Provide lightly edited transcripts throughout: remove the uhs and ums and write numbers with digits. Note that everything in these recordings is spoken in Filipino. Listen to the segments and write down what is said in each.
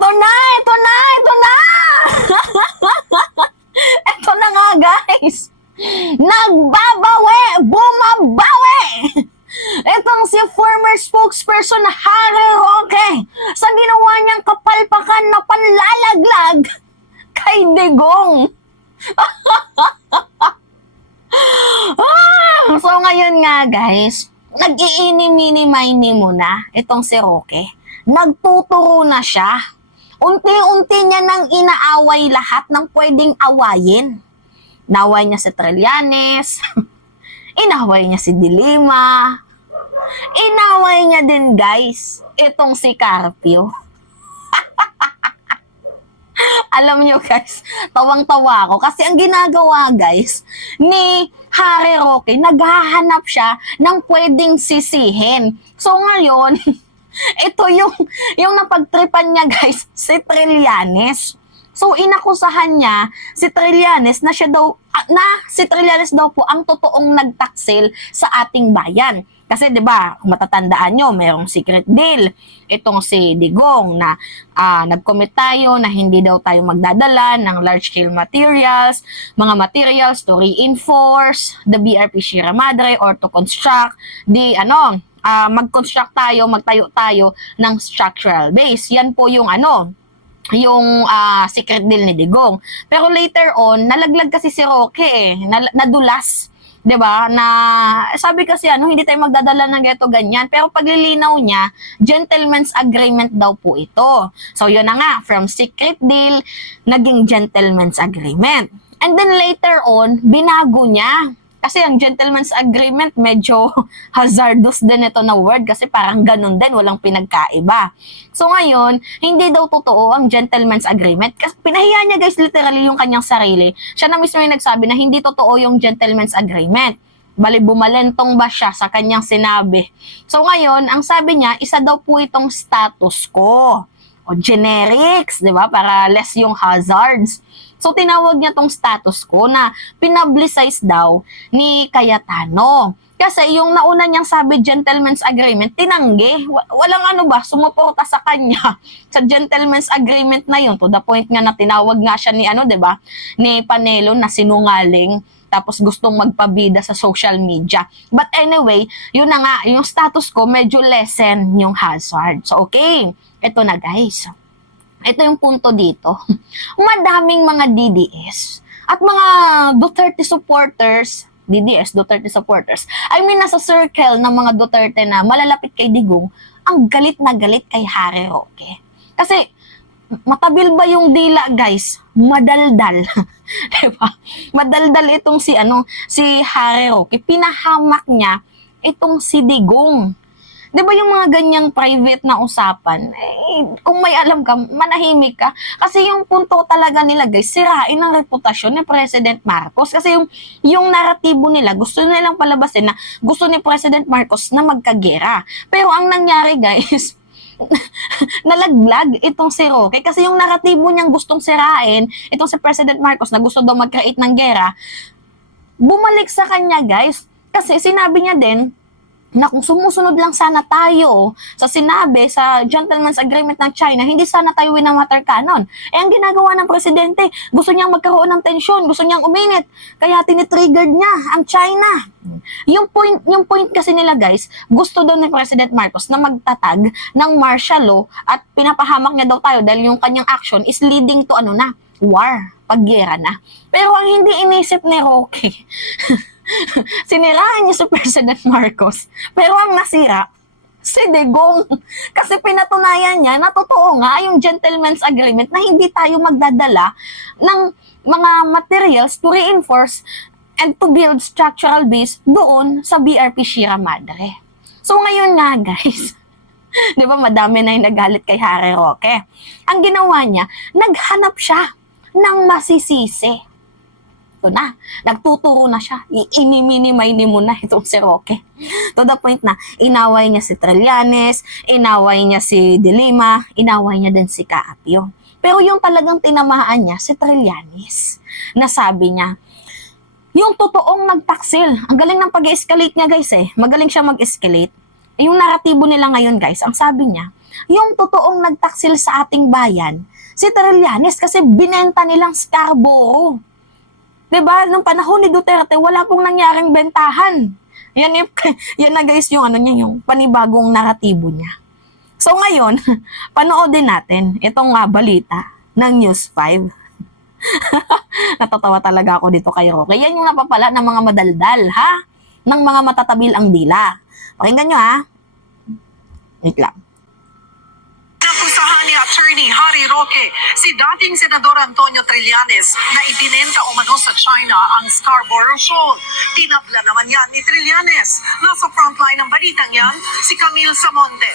Eto na, eto na, eto na! Eto na nga, guys. Nagbabawi! Bumabawi! Itong si former spokesperson Harry Roque sa ginawa niyang kapalpakan na panlalaglag kay Digong. So ngayon nga, guys, nag-iini-mini-mini muna itong si Roque. Nagtuturo na siya. Unti-unti niya nang inaaway lahat ng pwedeng awayin. Inaway niya si Trillanes, inaway niya si Dilima, inaway niya din, guys, itong si Carpio. Alam niyo, guys, tawang-tawa ako kasi ang ginagawa, guys, ni Harry Roque, naghahanap siya ng pwedeng sisihin. So ngayon, ito yung napagtripan niya, guys, si Trillanes. So inakusahan niya si Trillanes na si Trillanes daw po ang totoong nagtaksil sa ating bayan. Kasi 'di ba, kung matatandaan nyo, mayroong secret deal itong si Digong na nag-commit tayo na hindi daw tayo magdadala ng large-scale materials, mga materials to reinforce the BRP Sierra Madre or to construct the mag-construct tayo, magtayo tayo ng structural base. Yan po yung secret deal ni Digong. Pero later on, nalaglag kasi si Roque nadulas. 'Di ba? Na sabi kasi hindi tayo magdadala ng geto ganyan. Pero paglilinaw niya, gentleman's agreement daw po ito. So yun na nga, from secret deal naging gentleman's agreement. And then later on, binago niya. Kasi ang gentleman's agreement, medyo hazardous din ito na word kasi parang ganun din, walang pinagkaiba. So ngayon, hindi daw totoo ang gentleman's agreement. Kasi pinahiya niya, guys, literally yung kanyang sarili. Siya na mismo yung nagsabi na hindi totoo yung gentleman's agreement. Bali, bumalentong ba siya sa kanyang sinabi. So ngayon, ang sabi niya, isa daw po itong status quo o generics, di ba? Para less yung hazards. So, tinawag niya tong status quo na pinablicize daw ni Cayetano. Kasi yung nauna niyang sabi, gentleman's agreement, tinanggi. Walang sumuporta sa kanya sa gentleman's agreement na yun. To the point nga na tinawag nga siya ni, diba, ni Panelo na sinungaling. Tapos gustong magpabida sa social media. But anyway, yun na nga, yung status quo, medyo lessen yung hazard. So, okay. Ito na, guys. Ito yung punto dito. Madaming mga DDS at mga Duterte supporters, Duterte supporters, nasa circle ng mga Duterte na malalapit kay Digong, ang galit na galit kay Harry Roque. Kasi, matabil ba yung dila, guys? Madaldal. Diba? Madaldal itong si Harry Roque. Pinahamak niya itong si Digong. Di ba yung mga ganyang private na usapan, kung may alam ka, manahimik ka. Kasi yung punto talaga nila, guys, sirain ang reputasyon ni President Marcos. Kasi yung naratibo nila, gusto nilang palabasin na gusto ni President Marcos na magkagera. Pero ang nangyari, guys, nalaglag itong si Roque. Kasi yung naratibo niyang gustong sirain, itong si President Marcos na gusto daw mag-create ng gera, bumalik sa kanya, guys. Kasi sinabi niya din, na kung sumusunod lang sana tayo sa sinabi sa gentleman's agreement ng China, hindi sana tayo winamatter canon. Ang ginagawa ng presidente, gusto niyang magkaroon ng tensyon, gusto niyang uminit, kaya tinitriggered niya ang China. Yung point kasi nila, guys, gusto daw ni President Marcos na magtatag ng martial law at pinapahamak niya daw tayo dahil yung kanyang action is leading to war, paggera na. Pero ang hindi inisip ni Roque, siniraan niya si President Marcos. Pero ang nasira, si Digong. Kasi pinatunayan niya na totoo nga yung gentleman's agreement na hindi tayo magdadala ng mga materials to reinforce and to build structural base doon sa BRP Sierra Madre. So ngayon nga, guys, di ba madami na yung nagalit kay Harry Roque. Ang ginawa niya, naghanap siya ng masisisi. Ito na, nagtuturo na siya. Inimini-mini mo na itong si Roque. To the point na, inaway niya si Trillanes, inaway niya si Dilima, inaway niya din si Carpio. Pero yung talagang tinamaan niya, si Trillanes, na sabi niya, yung totoong nagtaksil, ang galing ng pag-escalate niya, guys, magaling siya mag-escalate. Yung naratibo nila ngayon, guys, ang sabi niya, yung totoong nagtaksil sa ating bayan, si Trillanes kasi binenta nilang Scarborough. 'Di ba? Nung panahon ni Duterte, wala pong nangyaring bentahan. Yan, yan na guys yung ano niya, yung panibagong naratibo niya. So ngayon, panoodin natin itong balita ng News 5. Natatawa talaga ako dito kay Roque. Yan yung napapala ng mga madaldal, ha? Ng mga matatabil ang dila. Pakinggan nyo, ha? Wait lang. Nakusahan ni Attorney Harry Roque si dating Senador Antonio Trillanes na ibinenta umano sa China ang Scarborough Shoal. Tinabla naman yan ni Trillanes. Nasa frontline ng balitang yan, si Camille Samonte.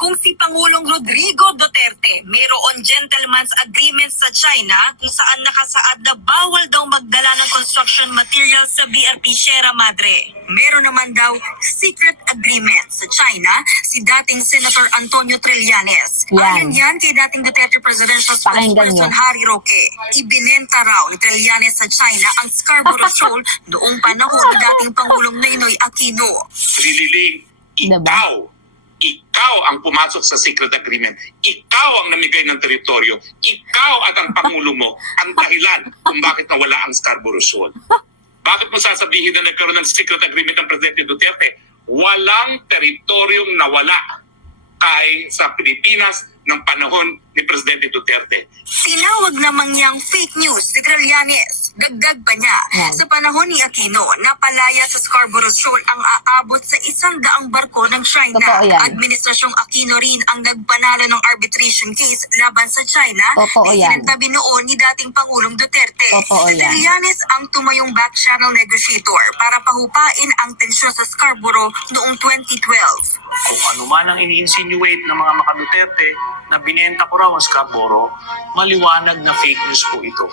Kung si Pangulong Rodrigo Duterte mayroon gentleman's agreement sa China kung saan nakasaad na bawal daw magdala ng construction materials sa BRP Sierra Madre. Meron naman daw secret agreement sa China si dating Senator Antonio Trillanes. Ayon yan kay dating Duterte Presidential Spokesperson Harry Roque. Ibinenta raw ni Trillanes sa China ang Scarborough Shoal noong panahon ni dating Pangulong Noynoy Aquino. Rililing, ikaw ang pumasok sa secret agreement. Ikaw ang namigay ng teritoryo. Ikaw at ang Pangulo mo ang dahilan kung bakit nawala ang Scarborough Shoal. Bakit mo sasabihin na nagkaroon ng secret agreement ng Presidente Duterte? Walang teritoryong nawala sa Pilipinas ng panahon ni Presidente Duterte. Tinawag namang niyang fake news si Trillanes. Dagdag pa niya, sa panahon ni Aquino, napalaya sa Scarborough Shoal ang aabot sa 100 barko ng China. Administrasyong Aquino rin ang nagpanalo ng arbitration case laban sa China na isinantabi noon ni dating Pangulong Duterte. Si Trillanes ang tumayong back-channel negotiator para pahupain ang tensyon sa Scarborough noong 2012. Kung ano man ang ini-insinuate ng mga maka-Duterte na binenta ko raw ang Scarborough, maliwanag na fake news po ito.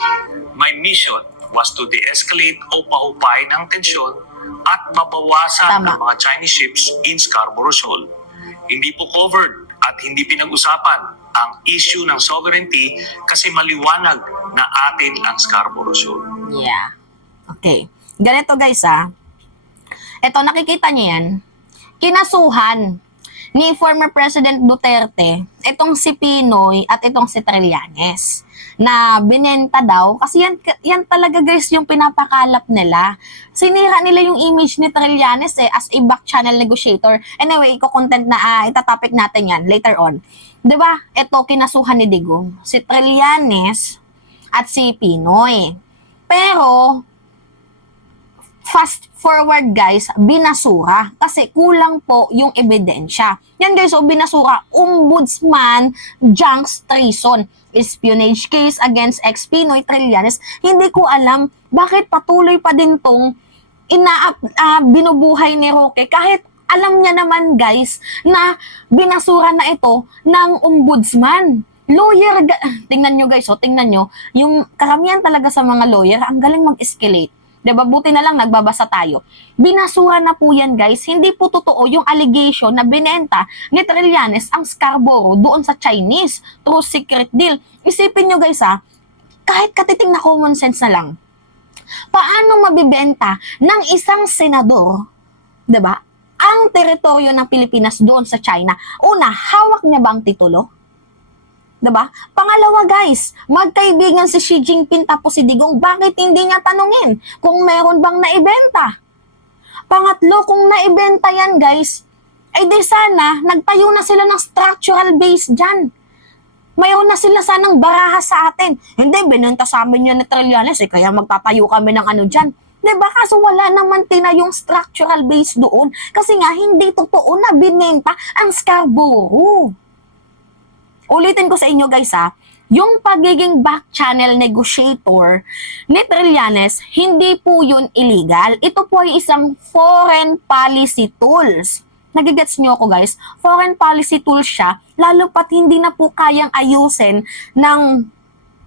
My mission was to de-escalate o pahupain ang tensyon at mabawasan ng mga Chinese ships in Scarborough Shoal. Hindi po covered at hindi pinag-usapan ang issue ng sovereignty kasi maliwanag na atin ang Scarborough Shoal. Yeah. Okay. Ganito guys Ito, nakikita niyo yan. Kinasuhan ni former President Duterte itong si Pinoy at itong si Trillanes na binenta daw kasi yan talaga guys yung pinapakalap nila. Sinira nila yung image ni Trillanes as a back channel negotiator. Anyway, iko-content na itatopic natin yan later on. 'Di ba? Ito kinasuhan ni Digong, si Trillanes at si Pinoy. Pero fast forward guys, binasura kasi kulang po yung ebidensya. Yan guys, binasura, ombudsman, junks, treason, espionage case against ex-Pinoy Trillanes. Hindi ko alam bakit patuloy pa din tong binubuhay ni Roque kahit alam niya naman guys na binasura na ito ng ombudsman. Lawyer, tingnan nyo guys, tingnan nyo, yung karamihan talaga sa mga lawyer, ang galing mag-escalate. Diba? Buti na lang nagbabasa tayo. Binasura na po yan guys. Hindi po totoo yung allegation na binenta ni Trillanes ang Scarborough doon sa Chinese through secret deal. Isipin nyo guys kahit katiting na common sense na lang. Paano mabibenta ng isang senador, diba, ang teritoryo ng Pilipinas doon sa China? Una, hawak niya ba ang titulo? Diba? Pangalawa guys, magkaibigan si Xi Jinping tapos si Digong, bakit hindi niya tanungin kung meron bang naibenta? Pangatlo, kung naibenta yan guys, ay di sana nagtayo na sila ng structural base dyan. Mayroon na sila sanang baraha sa atin. Hindi, binenta sa amin yan ni Trillanes kaya magtatayo kami ng ano dyan. Diba? Kaso wala naman tinayong structural base doon kasi nga hindi totoo na binenta ang Scarborough. Ulitin ko sa inyo guys yung pagiging back channel negotiator ni Trillanes, hindi po yun illegal. Ito po ay isang foreign policy tools. Nagigets nyo ako guys? Foreign policy tools siya, lalo pat hindi na po kayang ayusin ng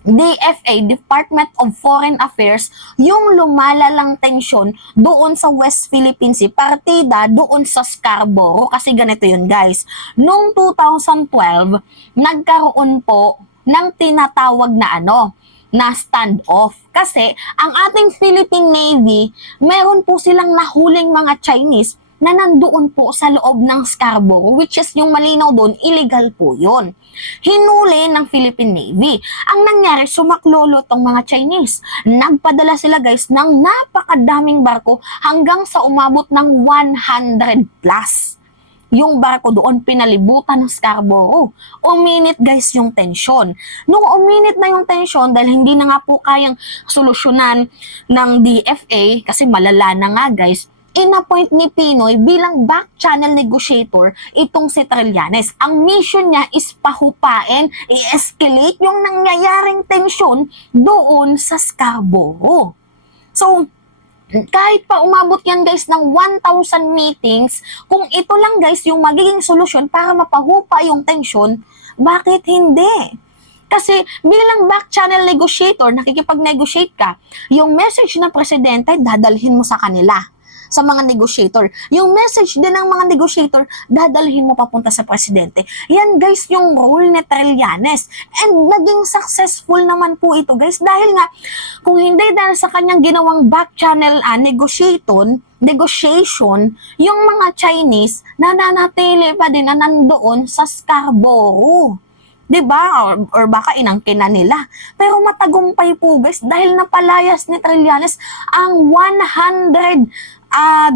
DFA, Department of Foreign Affairs, yung lumalalang tensyon doon sa West Philippine Sea, partida doon sa Scarborough. Kasi ganito yun guys, noong 2012, nagkaroon po ng tinatawag na na standoff. Kasi ang ating Philippine Navy, meron po silang nahuling mga Chinese na nandoon po sa loob ng Scarborough, which is yung malinaw doon, illegal po yun. Hinuli ng Philippine Navy. Ang nangyari, sumaklolo tong mga Chinese. Nagpadala sila guys ng napakadaming barko hanggang sa umabot ng 100 plus. Yung barko doon pinalibutan ng Scarborough. Uminit guys yung tensyon. Nung uminit na yung tensyon dahil hindi na nga po kayang solusyonan ng DFA kasi malala na nga guys, inappoint ni Pinoy bilang back channel negotiator itong si Trillanes. Ang mission niya is pahupain, i-escalate yung nangyayaring tensyon doon sa Scarborough. So, kahit pa umabot yan guys ng 1,000 meetings, kung ito lang guys yung magiging solusyon para mapahupa yung tensyon, bakit hindi? Kasi bilang back channel negotiator, nakikipag-negotiate ka, yung message ng presidente dadalhin mo sa kanila, sa mga negotiator. Yung message din ng mga negotiator, dadalhin mo papunta sa presidente. Yan guys yung role ni Trillanes. And naging successful naman po ito guys dahil nga kung hindi dahil sa kanyang ginawang back channel negotiation, yung mga Chinese nananatili pa din na nandoon sa Scarborough. 'Di ba? Or baka inangkin na nila. Pero matagumpay po guys dahil napalayas ni Trillanes ang 100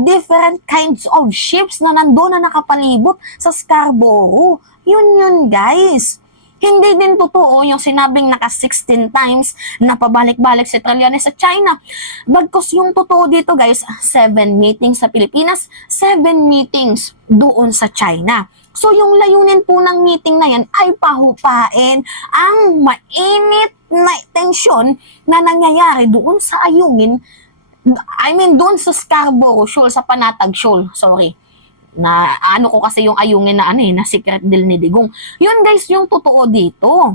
different kinds of ships na nandoon na nakapalibot sa Scarborough. Yun guys. Hindi din totoo yung sinabing naka 16 times na pabalik-balik si Trillanes sa China. Bagkus yung totoo dito guys, 7 meetings sa Pilipinas, 7 meetings doon sa China. So yung layunin po ng meeting na yan ay pahupain ang mainit na tensyon na nangyayari doon sa Ayungin, doon sa Scarborough Shoal, sa Panatag Shoal, sorry. Na ano ko kasi yung Ayungin na na secret deal ni Digong. Yun guys, yung totoo dito.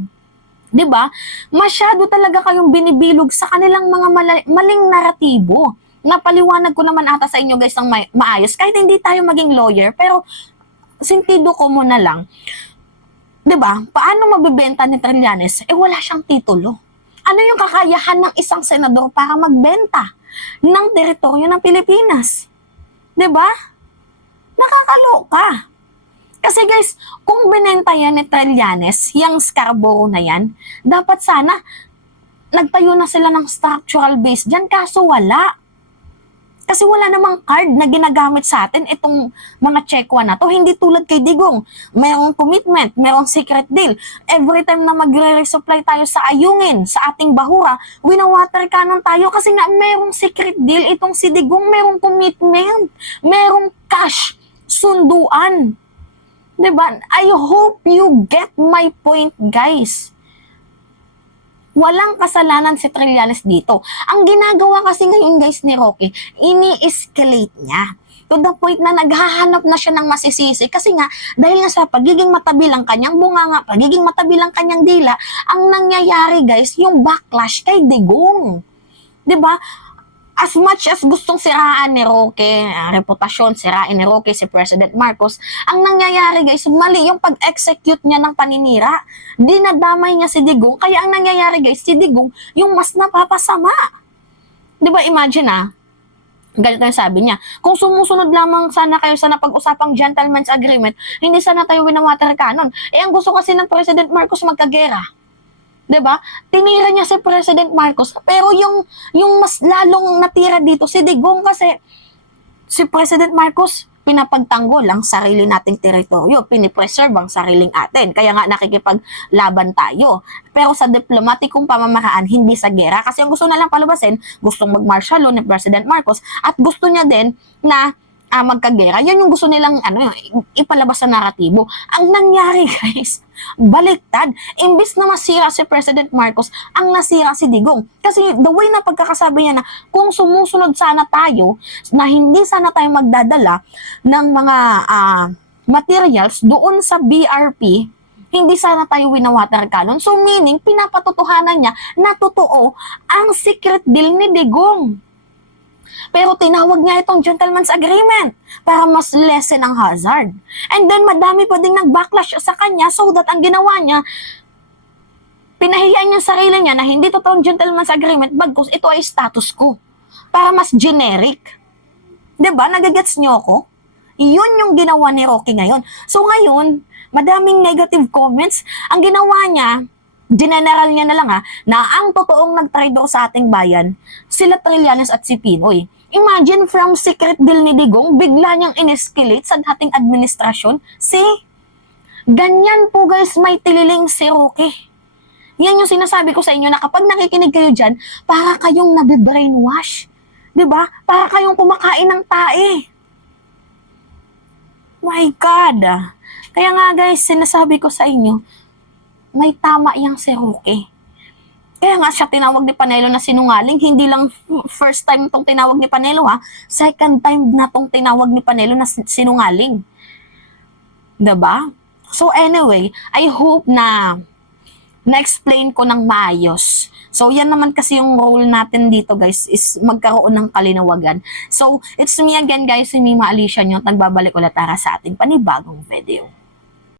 'Di ba? Masyado talaga kayong binibilog sa kanilang mga maling naratibo. Napaliwanag ko naman ata sa inyo guys ng maayos kahit hindi tayo maging lawyer, pero sentido ko muna lang. 'Di ba? Paano mabebenta ni Trillanes? Wala siyang titulo. Ano yung kakayahan ng isang senador para magbenta ng teritoryo ng Pilipinas? 'Di ba? Nakakaloka. Kasi guys, kung binenta yan ni Trillanes, yung Scarborough na yan, dapat sana nagtayo na sila ng structural base dyan, kaso wala. Kasi wala namang card na ginagamit sa atin itong mga Chekwa na to. Hindi tulad kay Digong. Mayroong commitment, mayroong secret deal. Every time na magre-resupply tayo sa Ayungin, sa ating bahura, winawater cannon tayo kasi nga mayroong secret deal itong si Digong, mayroong commitment, mayroong cash, sunduan. Diba? I hope you get my point, guys. Walang kasalanan si Trillanes dito. Ang ginagawa kasi ngayon guys ni Roque, ini-escalate niya. To the point na naghahanap na siya ng masisisi. Kasi nga, dahil nga sa pagiging matabil ang kanyang bunganga, pagiging matabil ang kanyang dila, ang nangyayari guys, yung backlash kay Digong. 'Di ba? As much as gustong siraan ni Roque, reputasyon, sirain ni Roque si President Marcos, ang nangyayari guys, mali yung pag-execute niya ng paninira. Dinadamay niya si Digong, kaya ang nangyayari guys, si Digong yung mas napapasama. Diba, imagine ganito yung sabi niya, kung sumusunod lamang sana kayo sa napag-usapang gentleman's agreement, hindi sana tayo winawater cannon. Ang gusto kasi ng President Marcos magkagera. 'Di ba? Tinira niya si President Marcos, pero yung mas lalong natira dito si Digong kasi si President Marcos pinapagtanggol ang sarili nating teritoryo, pinipreserve ang sariling atin. Kaya nga nakikipaglaban tayo. Pero sa diplomatikong pamamaraan, hindi sa gera. Kasi ang gusto na lang palubasin, gustong mag-martial law ni President Marcos at gusto niya din na magkagera. Yan yung gusto nilang ipalabas sa naratibo. Ang nangyari guys, baliktad. Imbis na masira si President Marcos, ang nasira si Digong. Kasi the way na pagkakasabi niya na kung sumusunod sana tayo, na hindi sana tayo magdadala ng mga materials doon sa BRP, hindi sana tayo winawater cannon. So meaning, pinapatotohanan niya na totoo ang secret deal ni Digong. Pero tinawag niya itong gentleman's agreement para mas lessen ang hazard. And then madami pa ding nag-backlash sa kanya so that ang ginawa niya, pinahiyan niya sarili niya na hindi totoong gentleman's agreement bagkus ito ay status quo. Para mas generic. 'Di ba? Nagagets niyo ako? Yun yung ginawa ni Rocky ngayon. So ngayon, madaming negative comments. Ang ginawa niya, general niya na lang na ang totoong nagtraidor sa ating bayan, sila Trillanes at si Pinoy. Imagine from secret deal ni Digong, bigla niyang in-escalate sa dating administrasyon. See? Ganyan po guys, may tililing si Rocky. Yan yung sinasabi ko sa inyo na kapag nakikinig kayo dyan, para kayong nabibrainwash. Diba? Para kayong kumakain ng tae. My God. Kaya nga guys, sinasabi ko sa inyo, may tama yang si Rocky. Kaya nga siya tinawag ni Panelo na sinungaling. Hindi lang first time itong tinawag ni Panelo second time na itong tinawag ni Panelo na sinungaling. Diba? So anyway, I hope na na-explain ko ng maayos. So, yan naman kasi yung role natin dito, guys, is magkaroon ng kalinawagan. So, it's me again, guys, si Mima Alicia nyo, nagbabalik ulit para sa ating panibagong video.